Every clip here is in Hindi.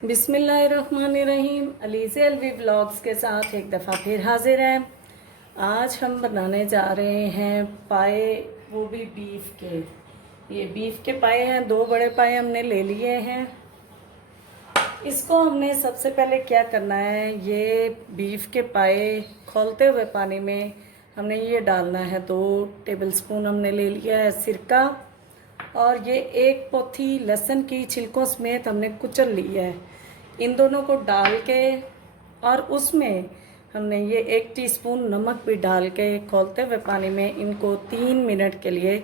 बिस्मिल्लाहिर्रहमानिर्रहीम। अलीज़े अलवी व्लॉग्स के साथ एक दफ़ा फिर हाजिर है। आज हम बनाने जा रहे हैं पाए, वो भी बीफ के। ये बीफ के पाए हैं, 2 बड़े पाए हमने ले लिए हैं। इसको हमने सबसे पहले क्या करना है, ये बीफ के पाए खौलते हुए पानी में हमने ये डालना है। 2 टेबलस्पून हमने ले लिया है सिरका, और ये 1 पोथी लहसुन की छिलकों समेत हमने कुचल ली है। इन दोनों को डाल के और उसमें हमने ये 1 टीस्पून नमक भी डाल के खौलते हुए पानी में इनको 3 मिनट के लिए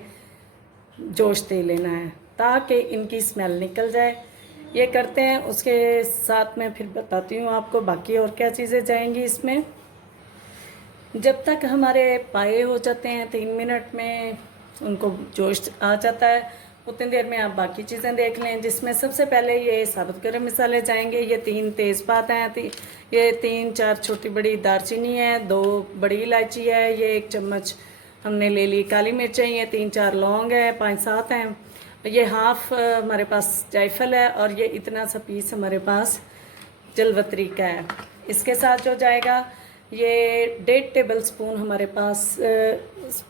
जोश दे लेना है, ताकि इनकी स्मेल निकल जाए। ये करते हैं, उसके साथ में फिर बताती हूँ आपको बाकी और क्या चीज़ें जाएंगी इसमें। जब तक हमारे पाए हो जाते हैं 3 मिनट में उनको जोश आ जाता है, उतनी देर में आप बाकी चीज़ें देख लें। जिसमें सबसे पहले ये साबुत गरम मसाले जाएंगे। ये 3 तेज़पात हैं, ये 3-4 छोटी बड़ी दालचीनी है, 2 बड़ी इलायची है, ये 1 चम्मच हमने ले ली काली मिर्चें, ये 3-4 लौंग है, 5-7 हैं, ये हाफ हमारे पास जायफल है, और ये इतना सा पीस हमारे पास जलवतरी का है। इसके साथ जो जाएगा ये 1.5 टेबलस्पून हमारे पास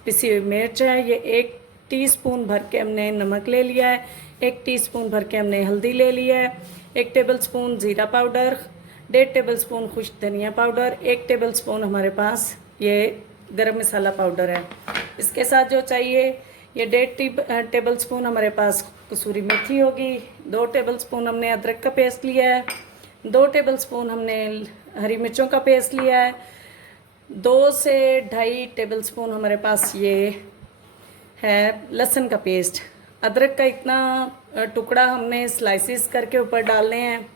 पिसी हुई मिर्च है, ये 1 टीस्पून भर के हमने नमक ले लिया है, 1 टीस्पून भर के हमने हल्दी ले लिया है, 1 टेबलस्पून ज़ीरा पाउडर, 1.5 टेबलस्पून खुश्क धनिया पाउडर, 1 टेबलस्पून हमारे पास ये गरम मसाला पाउडर है। इसके साथ जो चाहिए ये 1.5 टेबलस्पून हमारे पास कसूरी मेथी होगी, 2 टेबलस्पून हमने अदरक का पेस्ट लिया है, 2 टेबलस्पून हमने हरी मिर्चों का पेस्ट लिया है, 2 से 2.5 टेबलस्पून हमारे पास ये है लहसुन का पेस्ट। अदरक का इतना टुकड़ा हमने स्लाइसिस करके ऊपर डालने हैं,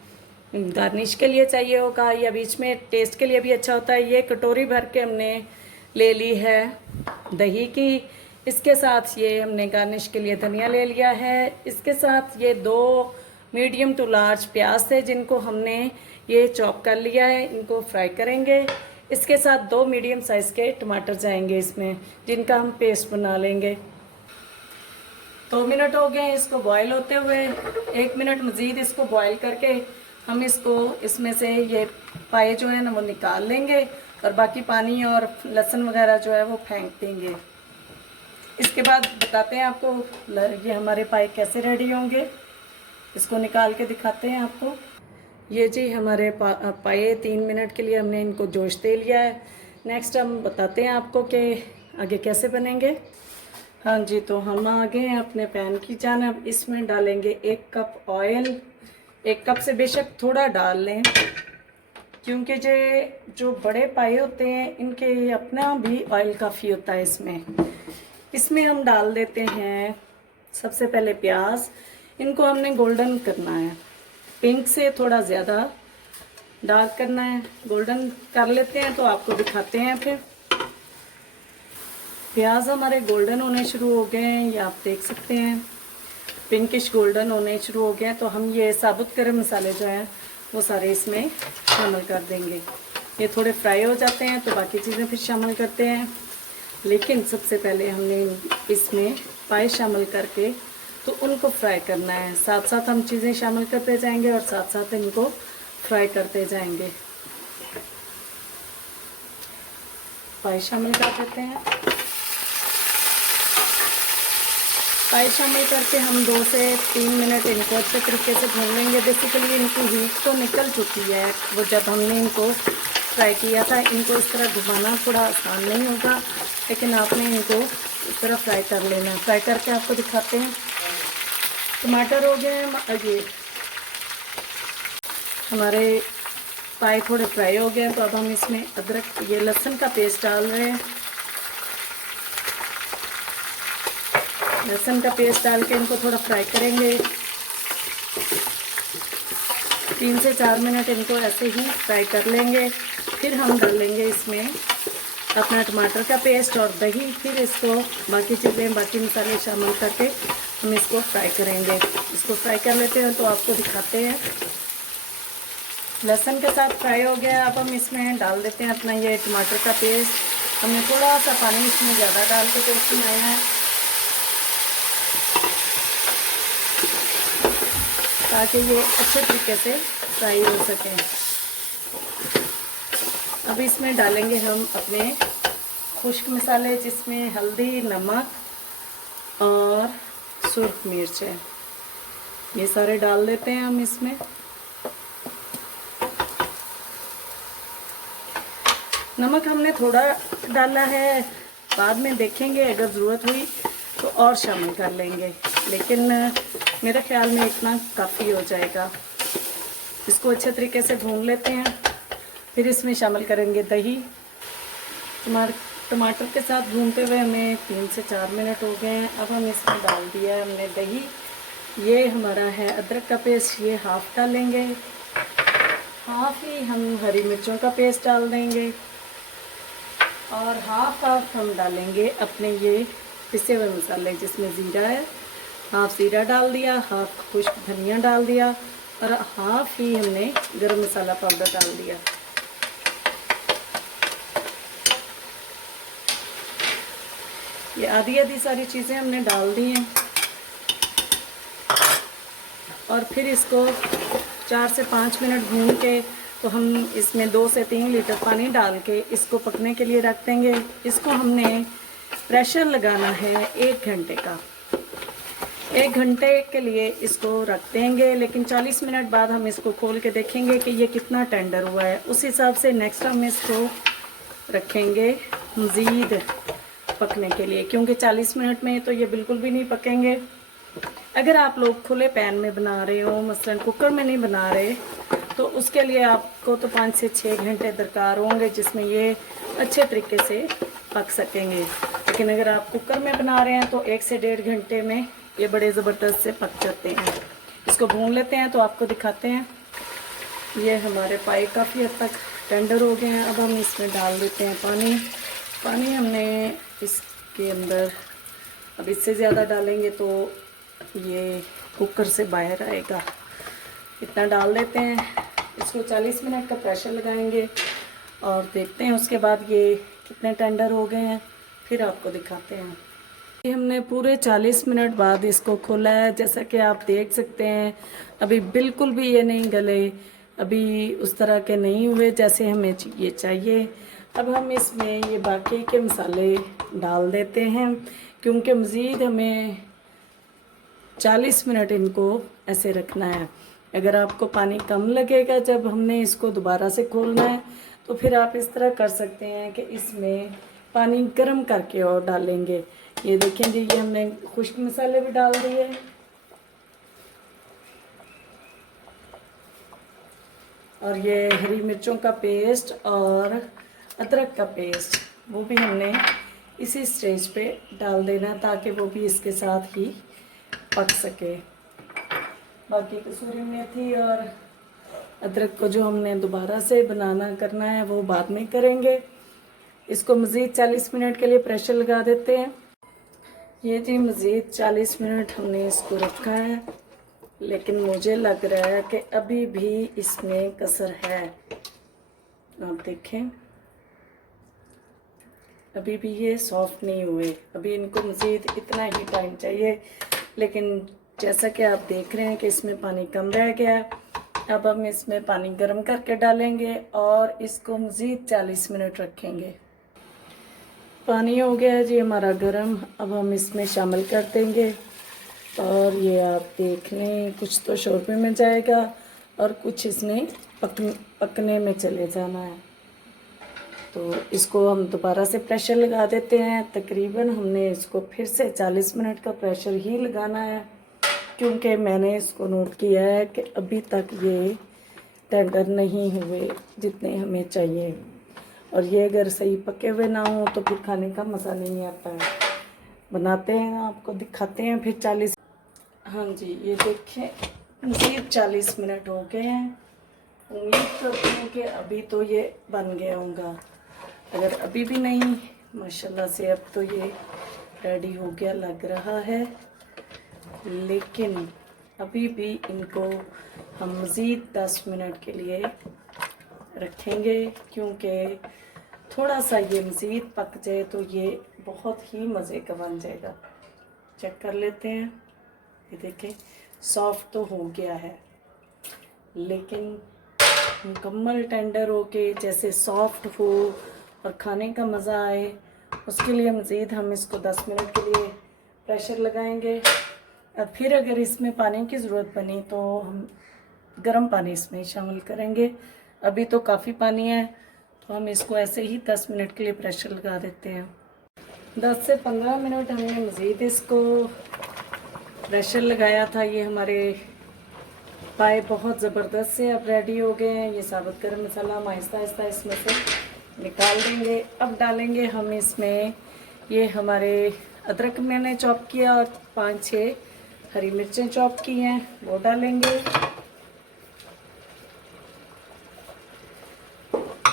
गार्निश के लिए चाहिए होगा या बीच में टेस्ट के लिए भी अच्छा होता है। ये कटोरी भर के हमने ले ली है दही की। इसके साथ ये हमने गार्निश के लिए धनिया ले लिया है। इसके साथ ये 2 मीडियम टू लार्ज प्याज थे, जिनको हमने ये चॉप कर लिया है, इनको फ्राई करेंगे। इसके साथ 2 मीडियम साइज़ के टमाटर जाएंगे इसमें, जिनका हम पेस्ट बना लेंगे। 2 मिनट हो गए इसको बॉईल होते हुए। 1 मिनट मज़ीद इसको बॉईल करके हम इसको इसमें से ये पाए जो है ना वो निकाल लेंगे, और बाकी पानी और लहसुन वगैरह जो है वो फेंक देंगे। इसके बाद बताते हैं आपको ये हमारे पाए कैसे रेडी होंगे। इसको निकाल के दिखाते हैं आपको। ये जी हमारे पाए 3 मिनट के लिए हमने इनको जोश दे लिया है। नेक्स्ट हम बताते हैं आपको कि आगे कैसे बनेंगे। हाँ जी, तो हम आ गए हैं अपने पैन की जानिब। इसमें डालेंगे 1 कप ऑयल। 1 कप से बेशक थोड़ा डाल लें, क्योंकि जो बड़े पाए होते हैं इनके अपना भी ऑयल काफ़ी होता है इसमें हम डाल देते हैं सबसे पहले प्याज। इनको हमने गोल्डन करना है, पिंक से थोड़ा ज़्यादा डार्क करना है। गोल्डन कर लेते हैं तो आपको दिखाते हैं। फिर प्याज हमारे गोल्डन होने शुरू हो गए हैं, ये आप देख सकते हैं, पिंकिश गोल्डन होने शुरू हो गए हैं। तो हम ये साबुत गरम मसाले जो हैं वो सारे इसमें शामिल कर देंगे। ये थोड़े फ्राई हो जाते हैं तो बाकी चीज़ें फिर शामिल करते हैं, लेकिन सबसे पहले हमने इसमें पाए शामिल करके तो उनको फ्राई करना है। साथ साथ हम चीज़ें शामिल करते जाएंगे और साथ साथ इनको फ्राई करते जाएंगे। पाए शामिल कर देते हैं। पाए शामिल करके हम 2 से 3 मिनट इनको अच्छे तरीके से भून लेंगे। बेसिकली इनकी हीट तो निकल चुकी है, वो जब हमने इनको फ्राई किया था। इनको इस तरह घुमाना थोड़ा आसान नहीं होगा, लेकिन आपने इनको इस तरह फ्राई कर लेना है। फ्राई करके आपको दिखाते हैं। टमाटर हो गए हैं, ये हमारे पाए थोड़े फ्राई हो गए हैं, तो अब हम इसमें अदरक ये लहसुन का पेस्ट डाल रहे हैं। लहसुन का पेस्ट डाल के इनको थोड़ा फ्राई करेंगे। 3 से 4 मिनट इनको ऐसे ही फ्राई कर लेंगे। फिर हम डालेंगे इसमें अपना टमाटर का पेस्ट और दही। फिर इसको बाकी चीज़ें बाकी मसाले शामिल करके हम इसको फ्राई करेंगे। इसको फ्राई कर लेते हैं तो आपको दिखाते हैं। लहसुन के साथ फ्राई हो गया। अब हम इसमें डाल देते हैं अपना ये टमाटर का पेस्ट। हमने थोड़ा सा पानी इसमें ज़्यादा डाल के पेस्ट बनाया है, ताकि ये अच्छे तरीके से फ्राई हो सकें। अब इसमें डालेंगे हम अपने खुश्क मसाले, जिसमें हल्दी, नमक और सुर्ख मिर्च है। ये सारे डाल देते हैं हम इसमें। नमक हमने थोड़ा डाला है, बाद में देखेंगे अगर ज़रूरत हुई तो और शामिल कर लेंगे, लेकिन मेरे ख्याल में इतना काफ़ी हो जाएगा। इसको अच्छे तरीके से भून लेते हैं, फिर इसमें शामिल करेंगे दही। टमाटर के साथ भूनते हुए हमें 3 से 4 मिनट हो गए हैं। अब हम इसमें डाल दिया है हमने दही। ये हमारा है अदरक का पेस्ट, ये हाफ़ डालेंगे। हाफ़ ही हम हरी मिर्चों का पेस्ट डाल देंगे और हाफ हम डालेंगे अपने ये पिसे हुए मसाले, जिसमें ज़ीरा है। हाफ ज़ीरा डाल दिया, हाफ खुश्क धनिया डाल दिया और हाफ ही हमने गरम मसाला पाउडर डाल दिया। ये आधी आधी सारी चीज़ें हमने डाल दी हैं और फिर इसको 4 से 5 मिनट भून के तो हम इसमें 2 से 3 लीटर पानी डाल के इसको पकने के लिए रख देंगे। इसको हमने प्रेशर लगाना है 1 घंटे का। 1 घंटे के लिए इसको रख देंगे, लेकिन 40 मिनट बाद हम इसको खोल के देखेंगे कि ये कितना टेंडर हुआ है। उस हिसाब से नेक्स्ट हम इसको रखेंगे मज़ीद पकने के लिए, क्योंकि 40 मिनट में तो ये बिल्कुल भी नहीं पकेंगे। अगर आप लोग खुले पैन में बना रहे हो, मसलन कुकर में नहीं बना रहे, तो उसके लिए आपको तो 5 से 6 घंटे दरकार होंगे, जिसमें ये अच्छे तरीके से पक सकेंगे। लेकिन अगर आप कुकर में बना रहे हैं तो 1 से 1.5 घंटे में ये बड़े ज़बरदस्त से पक जाते हैं। इसको भून लेते हैं तो आपको दिखाते हैं। ये हमारे पाए काफ़ी हद तक टेंडर हो गए हैं। अब हम इसमें डाल देते हैं पानी हमने इसके अंदर, अब इससे ज़्यादा डालेंगे तो ये कुकर से बाहर आएगा। इतना डाल देते हैं। इसको 40 मिनट का प्रेशर लगाएंगे और देखते हैं उसके बाद ये कितने टेंडर हो गए हैं, फिर आपको दिखाते हैं। ये हमने पूरे 40 मिनट बाद इसको खोला है। जैसा कि आप देख सकते हैं अभी बिल्कुल भी ये नहीं गले, अभी उस तरह के नहीं हुए जैसे हमें ये चाहिए। अब हम इसमें ये बाकी के मसाले डाल देते हैं, क्योंकि मज़ीद हमें 40 मिनट इनको ऐसे रखना है। अगर आपको पानी कम लगेगा जब हमने इसको दोबारा से खोलना है, तो फिर आप इस तरह कर सकते हैं कि इसमें पानी गर्म करके और डालेंगे। ये देखें जी, ये हमने खुश्क मसाले भी डाल दिए और ये हरी मिर्चों का पेस्ट और अदरक का पेस्ट वो भी हमने इसी स्टेज पे डाल देना, ताकि वो भी इसके साथ ही पक सके। बाकी कसूरी मेथी और अदरक को जो हमने दोबारा से बनाना करना है वो बाद में करेंगे। इसको मज़ीद 40 मिनट के लिए प्रेशर लगा देते हैं। ये जी मज़ीद 40 मिनट हमने इसको रखा है, लेकिन मुझे लग रहा है कि अभी भी इसमें कसर है। आप देखें अभी भी ये सॉफ्ट नहीं हुए, अभी इनको मज़ीद इतना ही टाइम चाहिए। लेकिन जैसा कि आप देख रहे हैं कि इसमें पानी कम रह गया है। अब हम इसमें पानी गर्म करके डालेंगे और इसको मज़ीद 40 मिनट रखेंगे। पानी हो गया है जी हमारा गर्म। अब हम इसमें शामिल कर देंगे और ये आप देख लें कुछ तो शोरबे में जाएगा और कुछ इसमें पकने में चले जाना है। तो इसको हम दोबारा से प्रेशर लगा देते हैं। तकरीबन हमने इसको फिर से 40 मिनट का प्रेशर ही लगाना है, क्योंकि मैंने इसको नोट किया है कि अभी तक ये टेंडर नहीं हुए जितने हमें चाहिए। और ये अगर सही पके हुए ना हो तो फिर खाने का मज़ा नहीं आता है। बनाते हैं, आपको दिखाते हैं फिर 40। हाँ जी, ये देखें मज़ीद 40 मिनट हो गए हैं। उम्मीद करती हूँ कि अभी तो ये बन गया होगा। अगर अभी भी नहीं, माशाल्लाह से अब तो ये रेडी हो गया लग रहा है। लेकिन अभी भी इनको हम मज़ीद 10 मिनट के लिए रखेंगे, क्योंकि थोड़ा सा ये मज़ीद पक जाए तो ये बहुत ही मज़े का बन जाएगा। चेक कर लेते हैं। ये देखें सॉफ्ट तो हो गया है। लेकिन मुकम्मल टेंडर हो के जैसे सॉफ्ट हो और खाने का मज़ा आए, उसके लिए मज़ीद हम इसको 10 मिनट के लिए प्रेशर लगाएंगे। और फिर अगर इसमें पानी की ज़रूरत बनी तो हम गर्म पानी इसमें शामिल करेंगे। अभी तो काफ़ी पानी है, तो हम इसको ऐसे ही 10 मिनट के लिए प्रेशर लगा देते हैं। 10 से 15 मिनट हमने मज़ीद इसको प्रेशर लगाया था। ये हमारे पाए बहुत ज़बरदस्त से अब रेडी हो गए हैं। ये साबुत गरम मसाला हम आहिस्ता आहिस्ता इसमें से निकाल देंगे। अब डालेंगे हम इसमें ये हमारे अदरक मैंने चॉप किया और 5-6 हरी मिर्चें चॉप की हैं, वो डालेंगे।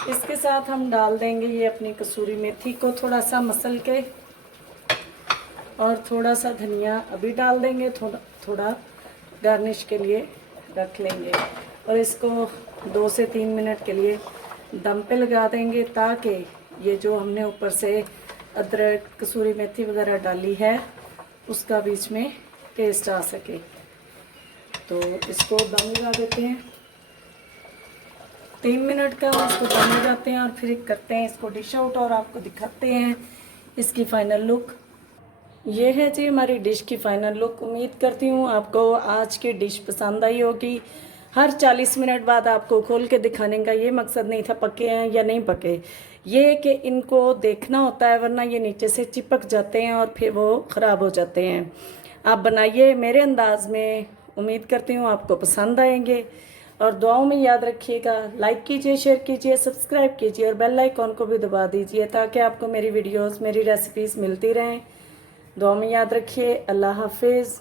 इसके साथ हम डाल देंगे ये अपनी कसूरी मेथी को थोड़ा सा मसल के, और थोड़ा सा धनिया अभी डाल देंगे, थोड़ा थोड़ा गार्निश के लिए रख लेंगे। और इसको 2 से 3 मिनट के लिए दम पे लगा देंगे, ताकि ये जो हमने ऊपर से अदरक कसूरी मेथी वगैरह डाली है उसका बीच में टेस्ट आ सके। तो इसको दम लगा देते हैं 3 मिनट का, इसको दम लगाते हैं और फिर करते हैं इसको डिश आउट और आपको दिखाते हैं इसकी फ़ाइनल लुक। ये है जी हमारी डिश की फ़ाइनल लुक। उम्मीद करती हूँ आपको आज की डिश पसंद आई होगी। हर 40 मिनट बाद आपको खोल के दिखाने का ये मकसद नहीं था पके हैं या नहीं पके, ये कि इनको देखना होता है, वरना ये नीचे से चिपक जाते हैं और फिर वो ख़राब हो जाते हैं। आप बनाइए मेरे अंदाज में, उम्मीद करती हूँ आपको पसंद आएंगे। और दुआओं में याद रखिएगा, लाइक कीजिए, शेयर कीजिए, सब्सक्राइब कीजिए और बेल आइकॉन को भी दबा दीजिए, ताकि आपको मेरी वीडियोस, मेरी रेसिपीज़ मिलती रहें। दुआ में याद रखिए। अल्लाह हाफिज़।